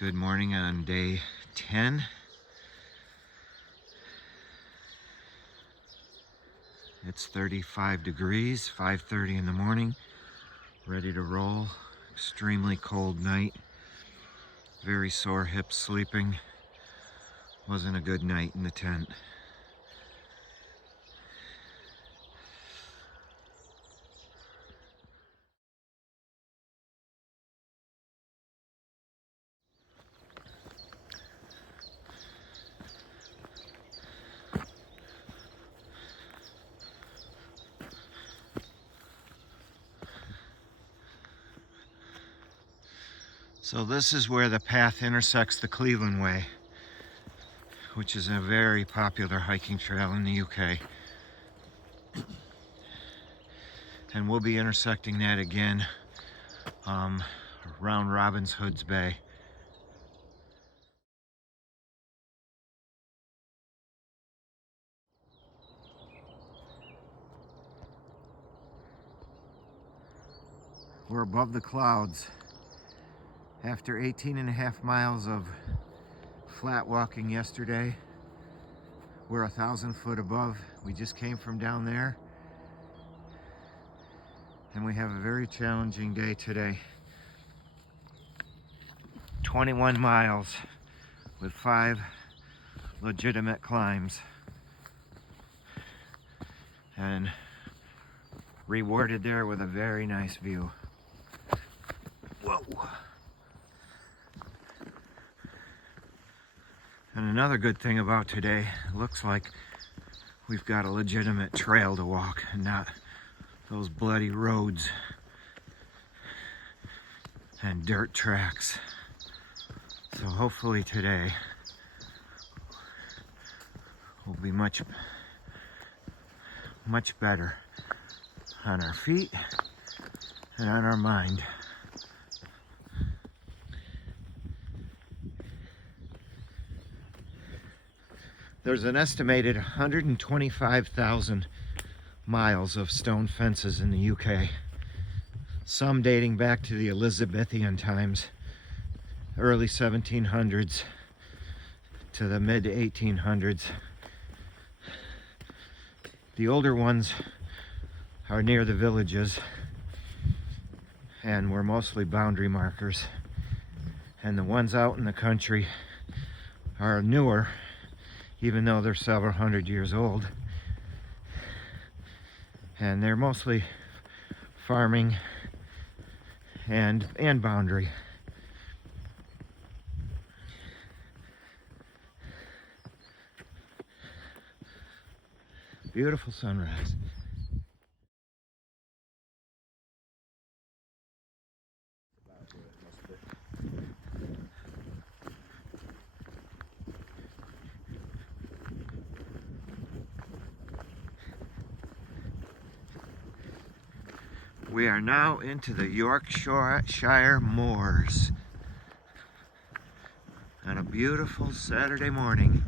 Good morning on day 10. It's 35 degrees, 5:30 in the morning, ready to roll. Extremely cold night, very sore hips sleeping. Wasn't a good night in the tent. So this is where the path intersects the Cleveland Way, which is a very popular hiking trail in the UK. And we'll be intersecting that again around Robins Hood's Bay. We're above the clouds. After 18.5 miles of flat walking yesterday, we're 1,000 foot above. We just came from down there, and we have a very challenging day today. 21 miles with 5 legitimate climbs, and rewarded there with a very nice view. Whoa. And another good thing about today, it looks like we've got a legitimate trail to walk and not those bloody roads and dirt tracks. So hopefully today will be much better on our feet and on our mind. There's an estimated 125,000 miles of stone fences in the UK, some dating back to the Elizabethan times, early 1700s to the mid 1800s. The older ones are near the villages and were mostly boundary markers, and the ones out in the country are newer, even though they're several hundred years old, and they're mostly farming and boundary. Beautiful sunrise. We are now into the Yorkshire moors on a beautiful Saturday morning.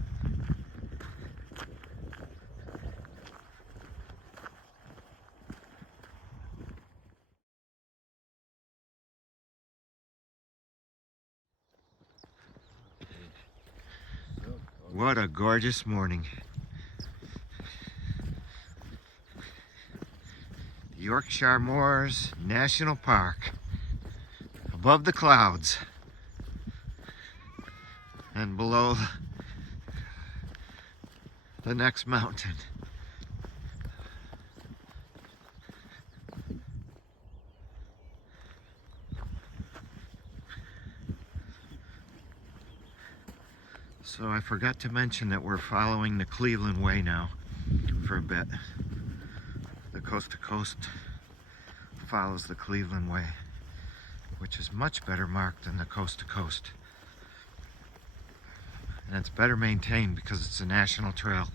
What a gorgeous morning. Yorkshire Moors National Park, above the clouds and below the next mountain. So I forgot to mention that we're following the Cleveland Way now for a bit. The coast to coast follows the Cleveland Way, which is much better marked than the coast to coast. And it's better maintained because it's a national trail.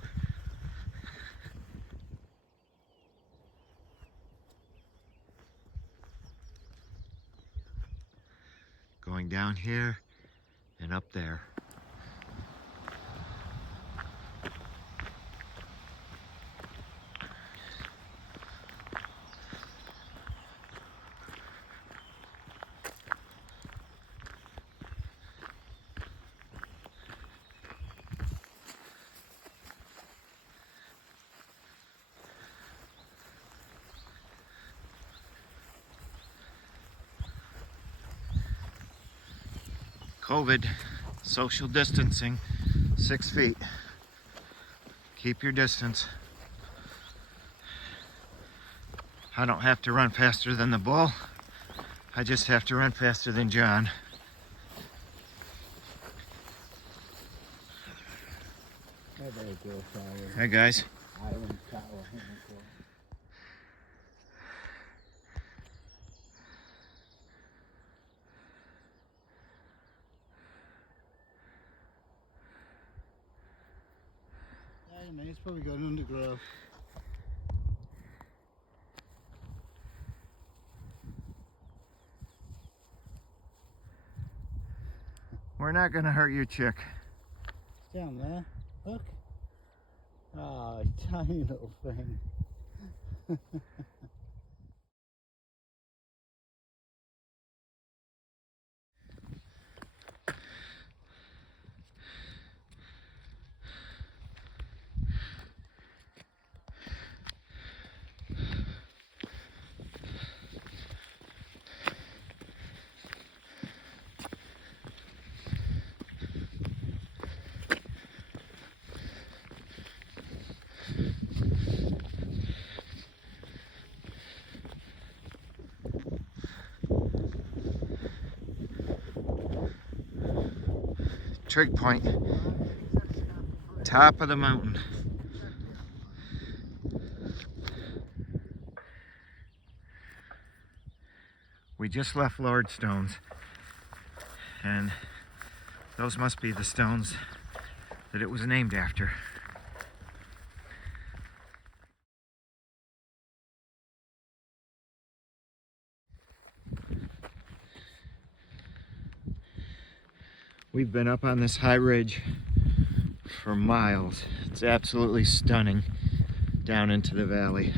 Going down here and up there. COVID, social distancing, 6 feet. Keep your distance. I don't have to run faster than the bull. I just have to run faster than John. Hey guys. Hey man, it's probably going undergrowth. We're not gonna hurt your chick. It's down there. Look. Oh, tiny little thing. Trig point. Top of the mountain. We just left Lordstones, and those must be the stones that it was named after. We've been up on this high ridge for miles. It's absolutely stunning down into the valley.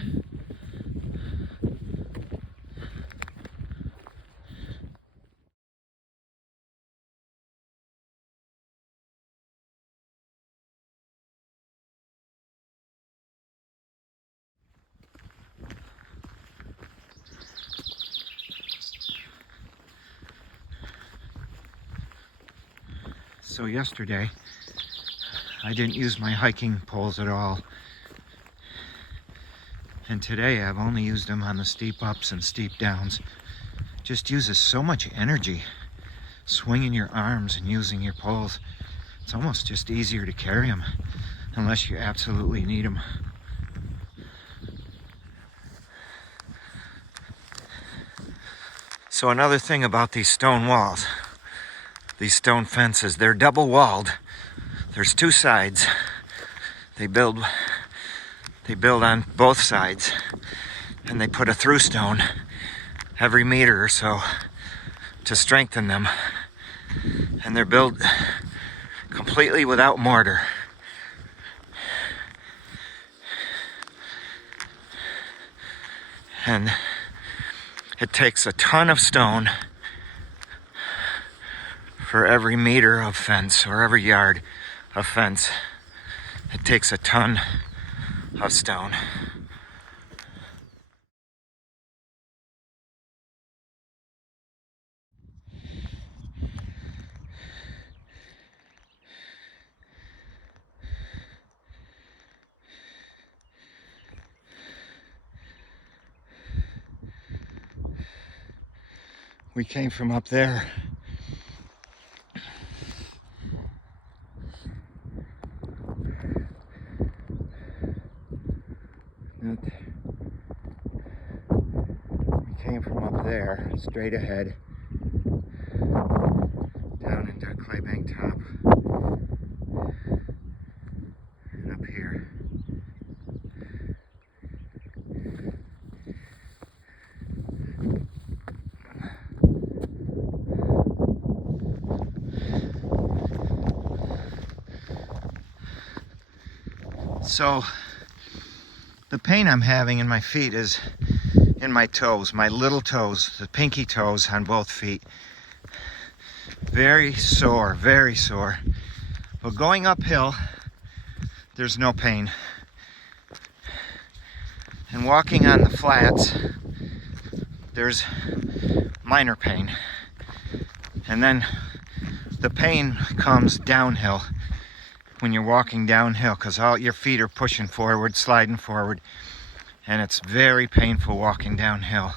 So yesterday, I didn't use my hiking poles at all. And today I've only used them on the steep ups and steep downs. Just uses so much energy, swinging your arms and using your poles. It's almost just easier to carry them, unless you absolutely need them. So another thing about these stone walls, these stone fences, they're double walled. There's two sides. They build on both sides, and they put a through stone every meter or so to strengthen them. And they're built completely without mortar. And it takes a ton of stone for every meter of fence, or every yard of fence. It takes a ton of stone. We came from up there. We came from up there, straight ahead, down into Claybank Top, and up here. So the pain I'm having in my feet is in my toes, my little toes, the pinky toes on both feet. Very sore, very sore. But going uphill, there's no pain. And walking on the flats, there's minor pain. And then the pain comes downhill when you're walking downhill, because all your feet are pushing forward, sliding forward, and it's very painful walking downhill.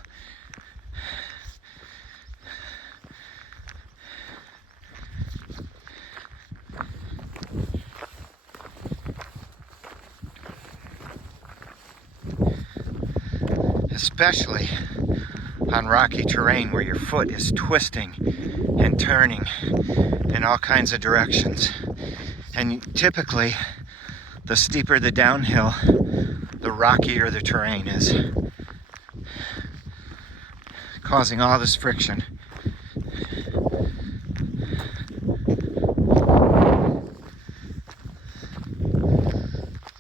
Especially on rocky terrain where your foot is twisting and turning in all kinds of directions. And typically, the steeper the downhill, the rockier the terrain is, causing all this friction.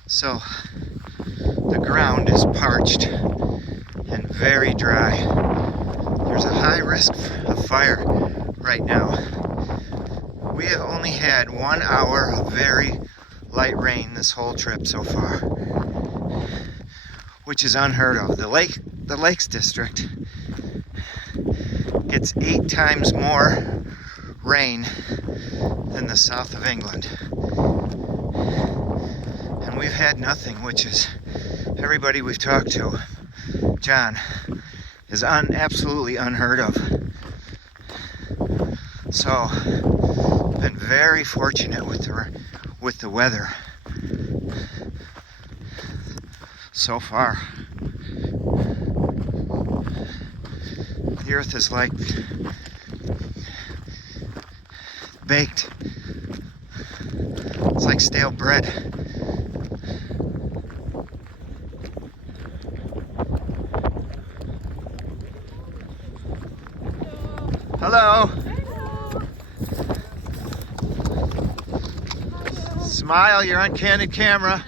So the ground is parched and very dry. There's a high risk of fire right now. We have only had 1 hour of very light rain this whole trip so far, which is unheard of. The Lakes District gets 8 times more rain than the south of England. And we've had nothing, which is, everybody we've talked to, John, is absolutely unheard of. So, been very fortunate with the weather so far. The earth is like baked. It's like stale bread. Hello. Smile, you're on candid camera.